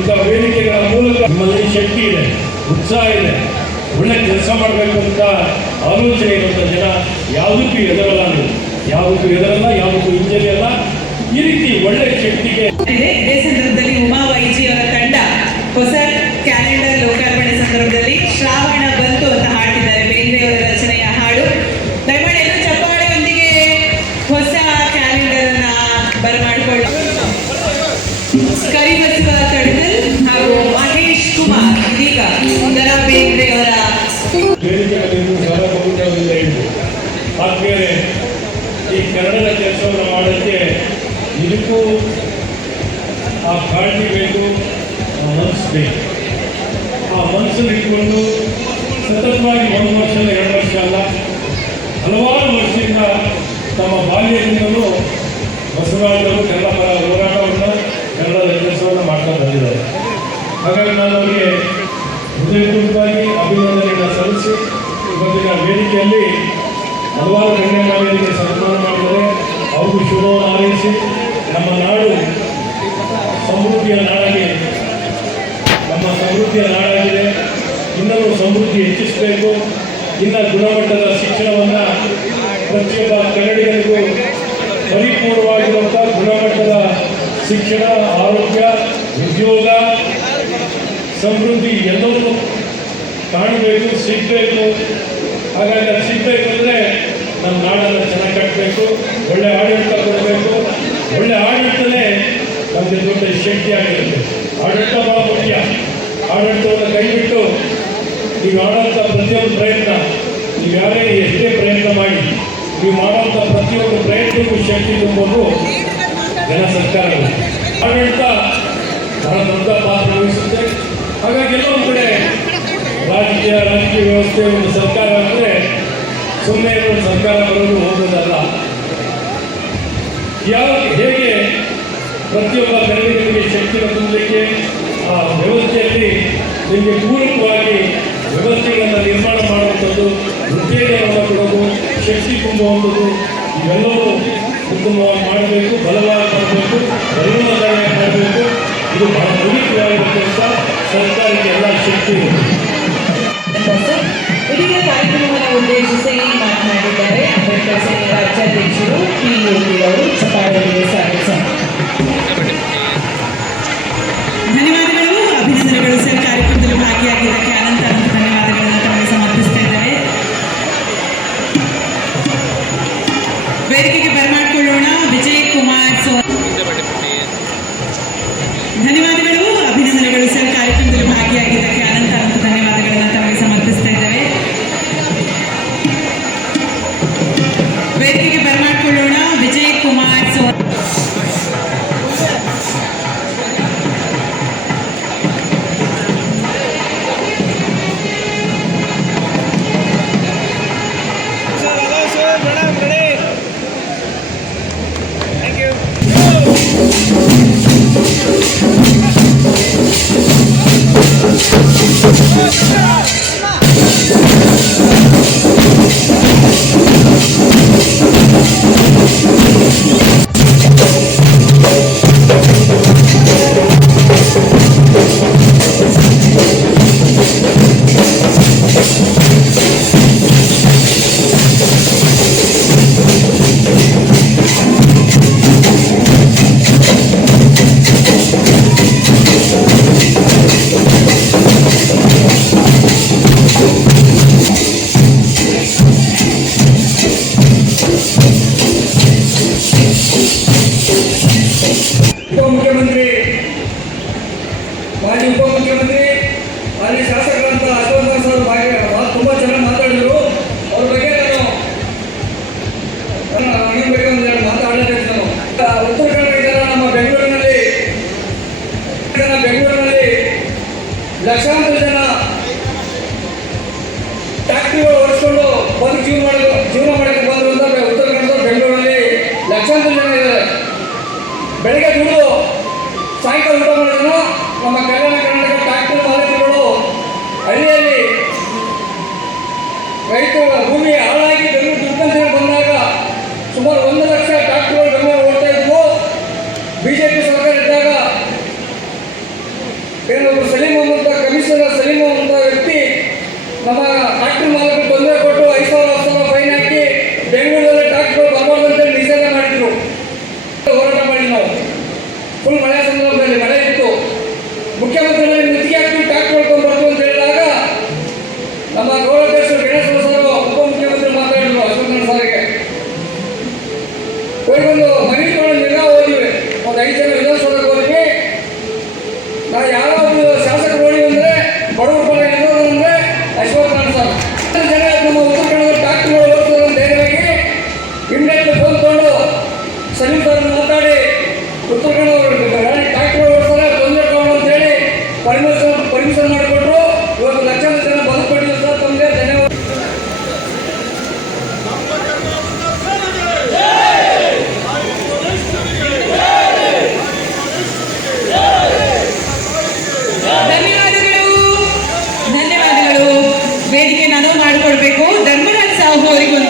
ಇಂಥ ವೇದಿಕೆಗಳ ಮೂಲಕ ನಮ್ಮಲ್ಲಿ ಶಕ್ತಿ ಇದೆ, ಉತ್ಸಾಹ ಇದೆ, ಒಳ್ಳೆ ಕೆಲಸ ಮಾಡಬೇಕು ಅಂತ ಆಲೋಚನೆ ಇರುವಂಥ ಜನ ಯಾವುದಕ್ಕೂ ಹೆದರಲ್ಲ, ಯಾವುದಕ್ಕೂ ಹಿಂಜರಿಯಲ್ಲ. ಈ ರೀತಿ ಒಳ್ಳೆ ಶಕ್ತಿಗೆ ಇದೇ ಸಂದರ್ಭದಲ್ಲಿ ಉಮಾ ವೈಜಿ ಅವರ ತಂಡ ಹೊಸ ಕ್ಯಾಲೆಂಡರ್ ಲೋಕಾರ್ಪಣೆ ಸಂದರ್ಭದಲ್ಲಿ ಶ್ರಾವಣ ಬಂತು ಅಂತ ಹಾಡಿದ್ದಾರೆ. ಬೇಂದ್ರೆಯವರ ರಚನೆಯ ಹಾಡು. ದಯಮಾಡಿ ಎಲ್ಲರೂ ಚಪ್ಪಾಳೆಯೊಂದಿಗೆ ಹೊಸ ಕ್ಯಾಲೆಂಡರ್ ಅನ್ನ ಬರಮಾಡಿಕೊಳ್ಳಿ. ಕರಿಬಸವ ತಡಕಲ್ ಹಾಗೂ ಮಹೇಶ್ ಕುಮಾರ್ ಇದೀಗ ದರಾ ಬೇಂದ್ರೆಯವರ ಆದ್ಮೇಲೆ ಈ ಕನ್ನಡದ ಕೆಲಸವನ್ನು ಮಾಡೋಕ್ಕೆ ಇದಕ್ಕೂ ಆ ಕಾಳಜಿ ಬೇಕು, ಮನಸ್ಸು ಬೇಕು. ಆ ಮನಸ್ಸನ್ನು ಇಟ್ಕೊಂಡು ಸತತವಾಗಿ 1 ವರ್ಷ 2 ವರ್ಷ ಅಲ್ಲ, ಹಲವಾರು ವರ್ಷದಿಂದ ತಮ್ಮ ಬಾಲ್ಯದಿಂದಲೂ ಬಸವರಾಜರು ಕನ್ನಡ ಪರ ಹೋರಾಟವನ್ನು, ಕನ್ನಡದ ಕೆಲಸವನ್ನು ಮಾಡ್ತಾ ಬಂದಿದ್ದಾರೆ. ಹಾಗಾಗಿ ನಾನು ಅವರಿಗೆ ಹೃದಯಪೂರ್ವಕವಾಗಿ ಅಭಿನಂದನೆಯನ್ನು ಸಲ್ಲಿಸಿ ಇವತ್ತಿನ ವೇದಿಕೆಯಲ್ಲಿ ಹಲವಾರು ಗಣ್ಯಮಾನ್ಯರಿಗೆ ಸನ್ಮಾನ ಮಾಡಿದರೆ ಅವ್ರಿಗೂ ಶುಭವನ್ನು ಹಾರೈಸಿ ನಮ್ಮ ನಾಡು ಸಮೃದ್ಧಿಯ ನಾಡಾಗಿದೆ. ಇನ್ನೂ ಸಮೃದ್ಧಿ ಹೆಚ್ಚಿಸಬೇಕು. ಇನ್ನು ಗುಣಮಟ್ಟದ ಶಿಕ್ಷಣವನ್ನು ಪ್ರತಿಯೊಬ್ಬ ಕನ್ನಡಿಗರಿಗೂ ಪರಿಪೂರ್ಣವಾಗಿರುವಂಥ ಗುಣಮಟ್ಟದ ಶಿಕ್ಷಣ, ಆರೋಗ್ಯ, ಉದ್ಯೋಗ, ಸಮೃದ್ಧಿ ಎಲ್ಲವೂ ಕಾಣಬೇಕು, ಸಿಗಬೇಕು. ಹಾಗಾಗಿ ಅದು ಸಿಗಬೇಕು ಅಂದರೆ ನಮ್ಮ ನಾಡನ್ನು ಚೆನ್ನಾಗಿ ಕಟ್ಟಬೇಕು, ಒಳ್ಳೆ ಆಡಳಿತ ಕೊಡಬೇಕು. ಒಳ್ಳೆ ಆಡಳಿತನೇ ನಮಗೆ ದೊಡ್ಡ ಶಕ್ತಿ ಆಗಿರುತ್ತೆ. ಆಡಳಿತ ಭಾಳ ಮುಖ್ಯ. ಆಡಳಿತವನ್ನು ಕೈಬಿಟ್ಟು ನೀವು ಮಾಡುವಂಥ ಪ್ರತಿಯೊಂದು ಪ್ರಯತ್ನ, ನೀವು ಯಾರೇ ಎಷ್ಟೇ ಪ್ರಯತ್ನ ಮಾಡಿ, ನೀವು ಮಾಡುವಂಥ ಪ್ರತಿಯೊಂದು ಪ್ರಯತ್ನಕ್ಕೂ ಶಕ್ತಿ ತುಂಬೋದು ಜನ ಸರ್ಕಾರಗಳು. ಆಡಳಿತ ಬಹಳ ದೊಡ್ಡ ಪಾತ್ರ ವಹಿಸುತ್ತೆ. ಹಾಗಾಗಿ ಎಲ್ಲೊಂದು ಕಡೆ ರಾಜಕೀಯ ವ್ಯವಸ್ಥೆ ಒಂದು ಸರ್ಕಾರ ಅಂದರೆ ಸುಮ್ಮನೆ ಒಂದು ಸರ್ಕಾರ ಬರೋದು ಹೋಗೋದಲ್ಲ. ಹೇಗೆ ಪ್ರತಿಯೊಬ್ಬ ಕನ್ನಡಿಗರಿಗೆ ಶಕ್ತಿಯನ್ನು ತುಂಬಲಿಕ್ಕೆ ಆ ವ್ಯವಸ್ಥೆಯಲ್ಲಿ ನಿಮಗೆ ಪೂರಕವಾಗಿ ವ್ಯವಸ್ಥೆಗಳನ್ನು ನಿರ್ಮಾಣ ಮಾಡುವಂಥದ್ದು, ಉತ್ತೇಜನವನ್ನು ಕೊಡೋದು, ಶಕ್ತಿ ತುಂಬುವಂಥದ್ದು, ಇವೆಲ್ಲವೂ ಉತ್ತಮವಾಗಿ ಮಾಡಬೇಕು, ಬಲವಾಗಿ ಮಾಡಬೇಕು, ಪರಿಣಾಮಕಾರಿ ಮಾಡಬೇಕು. ಇದು ಬಹಳ ಮುಖ್ಯವಾಗಿರುವ ಕೆಲಸ. ಸರ್ಕಾರಕ್ಕೆ ಎಲ್ಲ ಶಕ್ತಿ ಇದೆ. ಇದೀಗ ಕಾರ್ಯಕ್ರಮವನ್ನು ಉದ್ದೇಶಿಸಿ ಮಾತನಾಡಿದ್ದಾರೆ ಅಂಬೇಡ್ಕರ್ ಸೇನೆ ರಾಜ್ಯಾಧ್ಯಕ್ಷರು PUP ಅವರು. ಚಪ್ಪಾಳೆಗೆ ಸ್ವಾಗತ. ಧನ್ಯವಾದಗಳು, ಅಭಿನಂದನೆಗಳು ಸರ್. ಕಾರ್ಯಕ್ರಮದಲ್ಲಿ ಭಾಗಿಯಾಗಿದ್ದಕ್ಕೆ ಅನಂತ ಧನ್ಯವಾದಗಳನ್ನು ತಮಗೆ ಸಮರ್ಪಿಸ್ತಾ ಇದ್ದೇವೆ. ವೇದಿಕೆಗೆ ಬರಮಾಡಿಕೊಳ್ಳೋಣ ವಿಜಯ್ ಕುಮಾರ್ ಸರ್. ಧನ್ಯವಾದಗಳು, ಅಭಿನಂದನೆಗಳು ಸರ್. ಕಾರ್ಯಕ್ರಮದಲ್ಲಿ ಭಾಗಿಯಾಗಿದ್ದಕ್ಕೆ ಅನಂತ ಧನ್ಯವಾದಗಳನ್ನು ತಮಗೆ ಸಮರ್ಪಿಸ್ತಾ ಇದ್ದೇವೆ. ವೇದಿಕೆಗೆ ಬರಮಾಡಿಕೊಳ್ಳೋಣ ವಿಜಯ್ ಕುಮಾರ್ ಸರ್. ಲಕ್ಷಾಂತರ ಜನ ಟ್ಯಾಕ್ಟಿಗಳು ಓಡಿಸ್ಕೊಂಡು ಬಂದು ಜೀವನ ಮಾಡಕ್ಕೆ ಬಂದರು ಅಂತ ಉತ್ತರ ಕನ್ನಡ ಬೆಂಗಳೂರಲ್ಲಿ ಲಕ್ಷಾಂತರ ಜನ ಇದ್ದಾರೆ. ಬೆಳಗ್ಗೆ ದುಡಿದು ಸಾಯಂಕಾಲ ಊಟ ಮಾಡಿದ್ರು ನಮ್ಮ ಕಲ್ಯಾಣ ಕರ್ನಾಟಕ ಟ್ಯಾಕ್ಟರ್ ಮಾಲೀಕರುಗಳು ಹಳ್ಳಿಯಲ್ಲಿ ರೈತರ ಭೂಮಿ ಹಾಳಾಗಿ ಬೆಂಗಳೂರು ದುಡ್ಕಂತ ಬಂದಾಗ ಸುಮಾರು 1 ಲಕ್ಷ ಟ್ಯಾಕ್ಟರ್ಗಳು ಬೆಂಗಳೂರು ಓಡ್ತಾ ಇದ್ವು. BJP ಸರ್ಕಾರ ಇದ್ದಾಗ ಏನೊಬ್ಬರು ಸಲೀಂ ಅಂತ ಕಮಿಷನರ್ ಸಲೀಂ ಅಂತ ವ್ಯಕ್ತಿ ನಮ್ಮ ಟ್ರಾಕ್ಟರ್ ಮಾಲಕರು ತೊಂದರೆ ಕೊಟ್ಟು 5,000 ಫೈನ್ ಹಾಕಿ ಬೆಂಗಳೂರಲ್ಲಿ ಟ್ರಾಕ್ಟರ್ ಬರಬಾರ್ದು ಅಂತೇಳಿ ನಿಷೇಧ ಮಾಡಿದ್ರು. ಹೋರಾಟ ಮಾಡಿ ನಾವು ಫುಲ್ ಮಳೆ ಸಂದರ್ಭದಲ್ಲಿ ಮಳೆ ಇತ್ತು. ಮುಖ್ಯಮಂತ್ರಿಗಳಿಗೆ ಮುತ್ತಿಗೆ ಹಾಕಿ ಟ್ರಾಕ್ಟರ್ ಹೊಡ್ಕೊಂಡು ಬರ್ತು ಅಂತ ಹೇಳಿದಾಗ ನಮ್ಮ ಗೌರವಾಧ್ಯಕ್ಷರು ಗಣೇಶ ಸರ್ ಉಪಮುಖ್ಯಮಂತ್ರಿ ಮಾತಾಡಿದ್ರು ಅಶ್ವತ್ಥನಾರಾಯಣ ಸರ್ಗೆ ಹೋಗಿ ಒಂದು ಮನೆ ತೊಗೊಂಡು ನಿರ್ಣಯ ಹೋದ್ವಿ. ಒಂದು 5 ಜನ ವಿಧಾನಸೌಧಕ್ಕೆ ಹೋದ್ವಿ. ನಾವು ಯಾವ ಶಾಸಕರು ನೋಡಿ ಅಂದರೆ ಬಡವರು ಪರ ಇರೋದು ಅಂದರೆ ಅಶ್ವತ್ಥನಾರಾಯಣ ಸರ್ ಜನ ನಮ್ಮ ಉತ್ತರ ಕನ್ನಡ ಟ್ರಾಕ್ಟರ್ಗಳು ಹೋಗ್ತದೆ ಅಂತ ಧೈರ್ಯವಾಗಿ ಇಮ್ಮಿಡಿಯೇಟ್ಲಿ ಫೋನ್ ತೊಗೊಂಡು ಸಲೀಂ ಸರ್ ಮಾತಾಡಿ ಉತ್ತರ ಕನ್ನಡ ಟ್ರಾಕ್ಟರ್ಗಳು ಓಡಿಸ್ತಾರೆ ತೊಂದರೆ ತಗೊಂಡು ಅಂತೇಳಿ ಪರ್ಮಿಷನ್ ಮಾಡಿಕೊಟ್ರು. ಇವತ್ತು ಲಕ್ಷಾಂತರ ಜನ ಬದುಕೊಟ್ಟಿದ್ರು ಸರ್. ತಮಗೆ ಧನ್ಯವಾದ. ಧನ್ಯವಾದಗಳು. ವೇದಿಕೆ ನಾನು ಮಾಡಿಕೊಡ್ಬೇಕು. ಧರ್ಮರಾಜ್ ಸಾಹು ಅವರಿಗೊಂದು